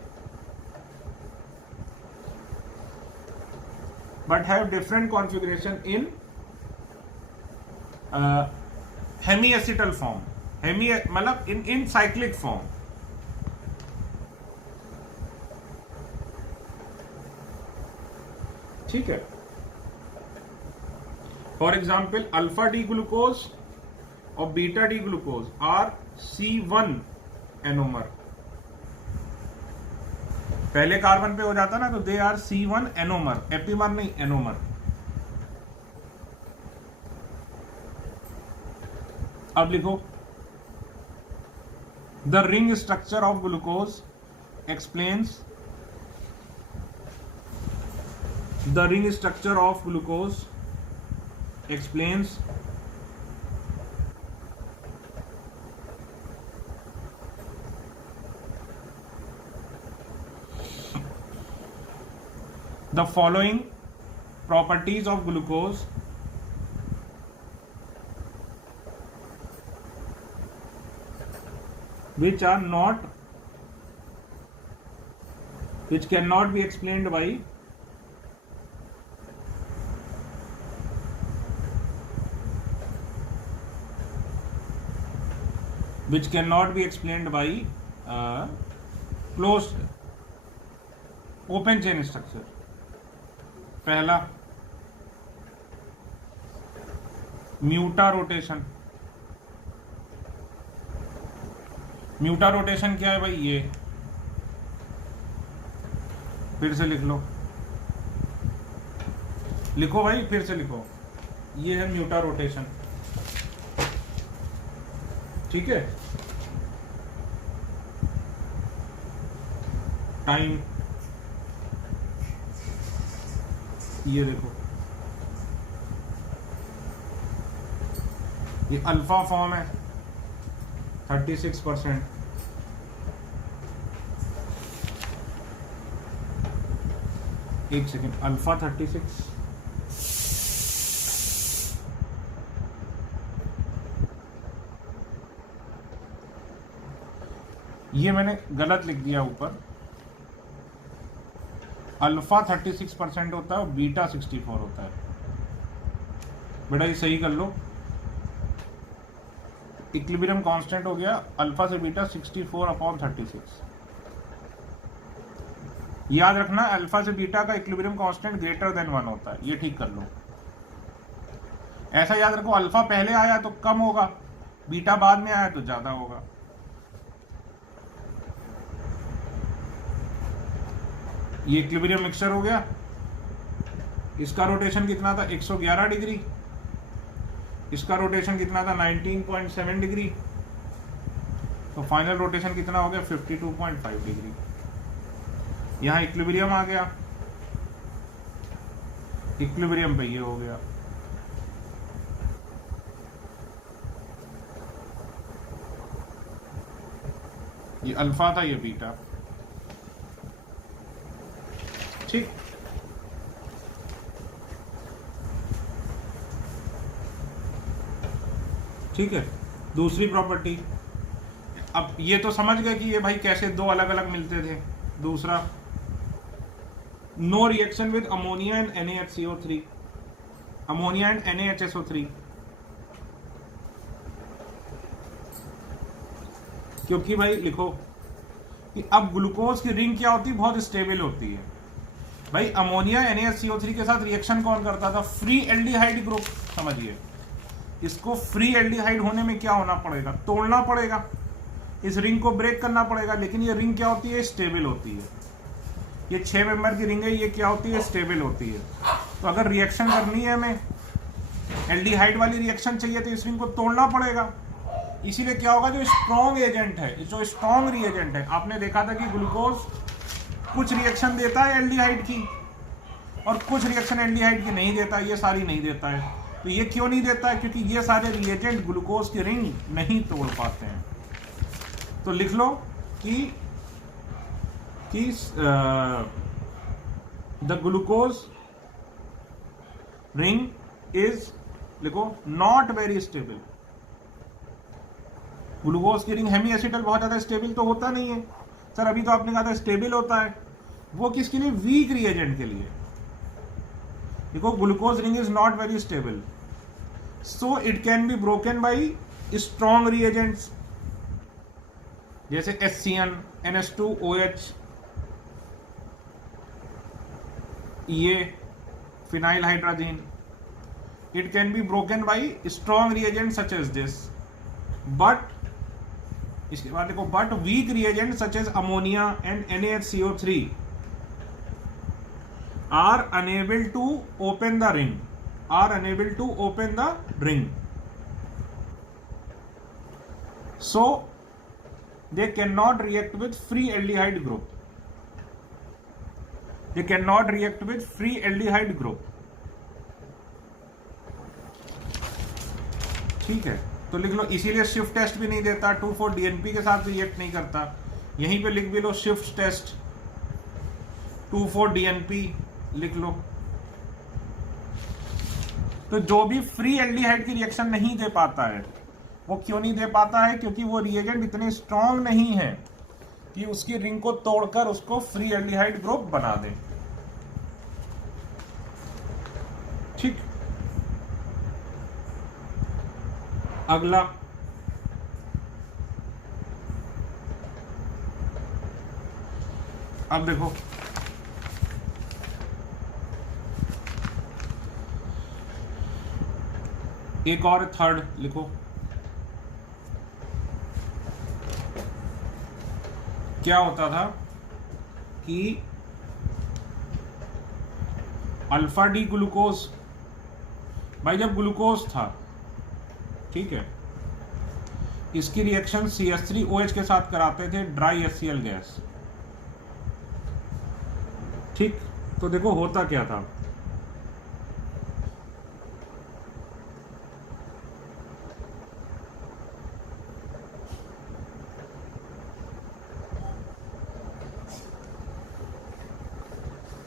hemiacetal form, मतलब इन साइक्लिक फॉर्म। ठीक है, for example alpha D glucose और beta D glucose are C1 anomer, पहले कार्बन पे हो जाता ना तो they are C1 anomer, epimer नहीं एनोमर। अब लिखो, the ring structure of glucose explains, the ring structure of glucose explains the following properties of glucose which cannot be explained by closed open chain structure। पहला म्यूटा रोटेशन, म्यूटा रोटेशन क्या है भाई? ये फिर से लिख लो, लिखो भाई फिर से लिखो, ये है म्यूटा रोटेशन। ठीक है, टाइम ये देखो, ये अल्फा फॉर्म है 36%, एक सेकेंड, अल्फा 36, ये मैंने गलत लिख दिया ऊपर, अल्फा 36% होता है और बीटा 64 होता है। बेटा ये सही कर लो, इक्विलिब्रियम कांस्टेंट हो गया अल्फा से बीटा 64/36। याद रखना अल्फा से बीटा का इक्विलिब्रियम कांस्टेंट ग्रेटर देन 1 होता है, ये ठीक कर लो। ऐसा याद रखो, अल्फा पहले आया तो कम होगा, बीटा बाद में आया तो ज्यादा होगा। ये इक्विलिब्रियम मिक्सचर हो गया। इसका रोटेशन कितना था 111 डिग्री, इसका रोटेशन कितना था 19.7 डिग्री, तो फाइनल रोटेशन कितना हो गया 52.5 डिग्री। यहां इक्विलिब्रियम आ गया, इक्विलिब्रियम पे ये हो गया। ये अल्फा था, ये बीटा। ठीक, ठीक है। दूसरी प्रॉपर्टी, अब ये तो समझ गए कि ये भाई कैसे दो अलग अलग मिलते थे। दूसरा, no reaction with ammonia and NaHCO3, ammonia and NaHSO3, क्योंकि भाई लिखो कि अब ग्लूकोज की रिंग क्या होती है, बहुत स्टेबल होती है। भाई अमोनिया NaHCO3 के साथ रिएक्शन कौन करता था, फ्री एल्डिहाइड ग्रुप। समझिए, इसको फ्री एल्डिहाइड होने में क्या होना पड़ेगा, तोड़ना पड़ेगा, इस रिंग को ब्रेक करना पड़ेगा। लेकिन ये रिंग क्या होती है, स्टेबल होती है। ये 6 मेंबर की रिंग है, ये क्या होती है, स्टेबल होती है। तो अगर रिएक्शन करनी है हमें, एल्डिहाइड वाली रिएक्शन चाहिए, तो इस रिंग को तोड़ना पड़ेगा। इसीलिए क्या होगा, जो स्ट्रॉन्ग एजेंट है, जो स्ट्रॉन्ग रिएजेंट है, आपने देखा था कि ग्लूकोज कुछ रिएक्शन देता है एल्डिहाइड की और कुछ रिएक्शन एल्डिहाइड की नहीं देता, ये सारी नहीं देता है। तो ये क्यों नहीं देता है, क्योंकि ये सारे रिएजेंट ग्लूकोज की रिंग नहीं तोड़ पाते हैं। तो लिख लो कि द ग्लूकोज रिंग इज, लिखो, नॉट वेरी स्टेबल। ग्लूकोज की रिंग हेमी एसिटल बहुत ज्यादा स्टेबल तो होता नहीं है सर, अभी तो आपने कहा था स्टेबल होता है। वो किसके लिए, वीक रिएजेंट के लिए। देखो, glucose ring is not very stable, so it can be broken by strong reagents, जैसे HCN, NH2OH, ये phenyl hydrogen. It can be broken by strong reagent such as this, but इसके बाद देखो, but weak reagent such as ammonia and NaHCO3 are unable to open the ring, are unable to open the ring, so they cannot react with free aldehyde group, they cannot react with free aldehyde group। ठीक है, तो लिख लो, इसीलिए शिफ्ट टेस्ट भी नहीं देता, 2,4-DNP के साथ रिएक्ट नहीं करता। यहीं पे लिख भी लो शिफ्ट टेस्ट 2,4-DNP लिख लो। तो जो भी फ्री एल्डिहाइड की रिएक्शन नहीं दे पाता है, वो क्यों नहीं दे पाता है, क्योंकि वो रिएजेंट इतने स्ट्रॉन्ग नहीं है कि उसकी रिंग को तोड़कर उसको फ्री एल्डिहाइड ग्रुप बना दे। ठीक, अगला, अब देखो, एक और थर्ड लिखो। क्या होता था कि अल्फा डी ग्लूकोज, भाई जब ग्लूकोज था, ठीक है, इसकी रिएक्शन CH3OH के साथ कराते थे ड्राई HCl गैस। ठीक, तो देखो होता क्या था,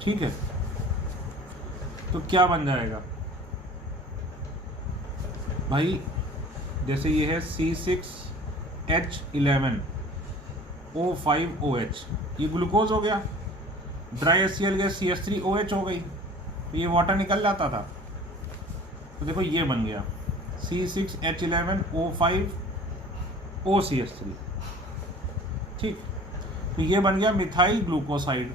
ठीक है, तो क्या बन जाएगा भाई, जैसे ये है C6H11O5OH, ये ग्लूकोज हो गया। ड्राई HCl गैस CH3OH हो गई, तो ये वाटर निकल जाता था। तो देखो ये बन गया C6H11O5OCH3, ठीक। तो ये बन गया मिथाइल ग्लूकोसाइड।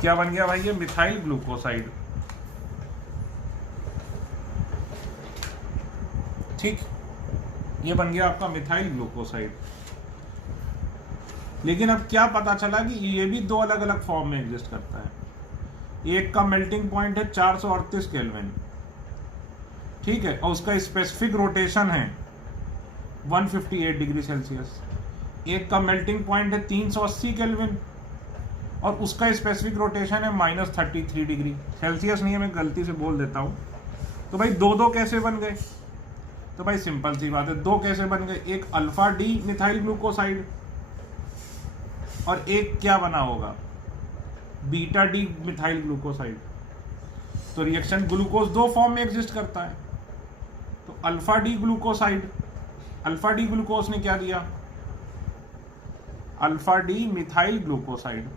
क्या बन गया भाई? ये मिथाइल ग्लूकोसाइड, ठीक। ये बन गया आपका मिथाइल ग्लूकोसाइड। लेकिन अब क्या पता चला कि ये भी दो अलग अलग फॉर्म में एग्जिस्ट करता है। एक का मेल्टिंग पॉइंट है 438 केल्विन, ठीक है, और उसका स्पेसिफिक रोटेशन है 158 डिग्री सेल्सियस। एक का मेल्टिंग पॉइंट है 380 केल्विन और उसका स्पेसिफिक रोटेशन है -33 डिग्री सेल्सियस। नहीं है, मैं गलती से बोल देता हूं। तो भाई दो दो कैसे बन गए? तो भाई सिंपल सी बात है, दो कैसे बन गए? एक अल्फा डी मिथाइल ग्लूकोसाइड और एक क्या बना होगा? Beta D methyl glucoside. तो रिएक्शन ग्लूकोज दो फॉर्म में एग्जिस्ट करता है। तो alpha D glucoside, alpha D glucose ने क्या दिया? Alpha D methyl glucoside.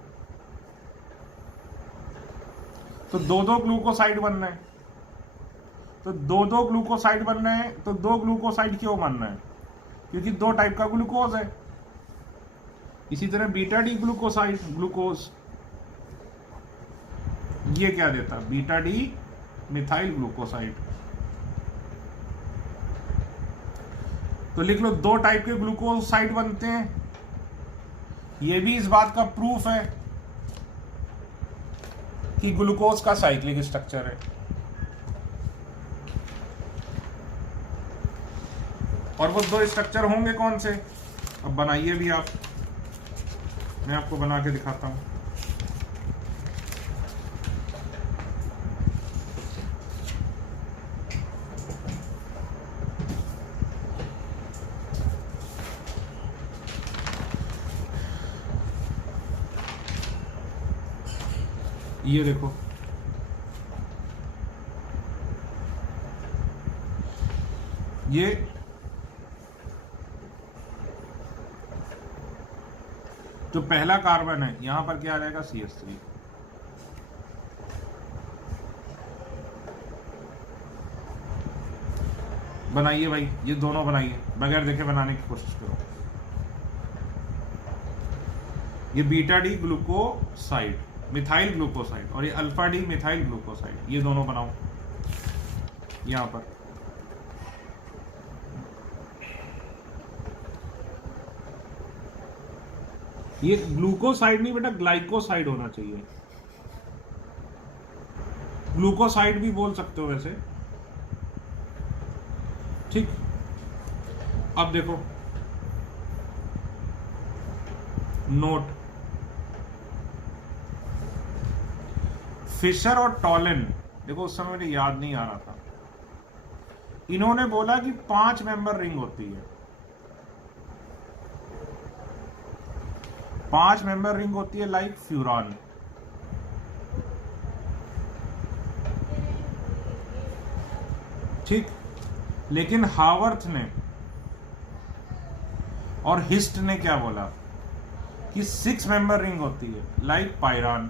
तो दो दो ग्लूकोसाइड बन रहे हैं। तो दो दो ग्लूकोसाइड बन रहे हैं, तो दो ग्लूकोसाइड क्यों बन रहे हैं? क्योंकि दो टाइप का ग्लूकोज है। इसी तरह बीटा डी ग्लूकोसाइड, ग्लूकोज, ये क्या देता? Beta D methyl glucoside. तो लिख लो, दो टाइप के ग्लूकोसाइड बनते हैं। ये भी इस बात का प्रूफ है कि ग्लूकोज का साइक्लिक स्ट्रक्चर है। और वो दो स्ट्रक्चर होंगे कौन से? अब बनाइए भी आप, मैं आपको बना के दिखाता हूं। ये देखो, ये जो पहला कार्बन है यहां पर क्या आ जाएगा? CH3। बनाइए भाई, ये दोनों बनाइए, बगैर देखे बनाने की कोशिश करो। ये beta D glucoside methyl glucoside और ये अल्फा डी मिथाइल ग्लूकोसाइड, ये दोनों बनाओ यहां पर। ये ग्लूकोसाइड नहीं बेटा, ग्लाइकोसाइड होना चाहिए। ग्लूकोसाइड भी बोल सकते हो वैसे, ठीक। अब देखो नोट, फिशर और टॉलन, देखो उस समय मुझे याद नहीं आ रहा था, इन्होंने बोला कि 5 मेंबर रिंग होती है। 5 मेंबर रिंग होती है लाइक फ्यूरॉन। ठीक, लेकिन हावर्थ ने और हिस्ट ने क्या बोला कि 6 मेंबर रिंग होती है लाइक पायरॉन।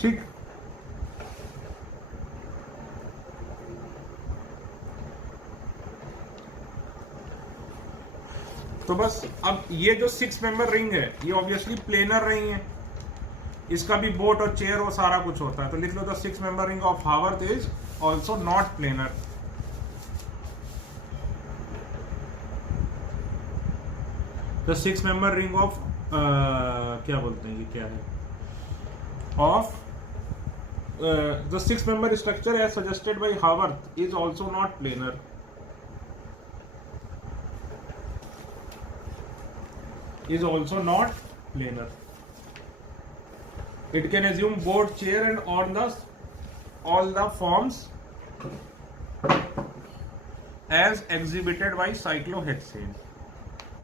ठीक, तो बस अब ये जो 6 मेंबर रिंग है ये ऑब्वियसली प्लेनर रही है, इसका भी बोट और चेयर और सारा कुछ होता है। तो लिख लो the 6 member ring of Haworth is also not planar. The 6 member ring of क्या बोलते हैं, ये क्या है, of the 6 member structure as suggested by Haworth is also not planar. is also not planar. It can assume board, chair and all the forms as exhibited by cyclohexane.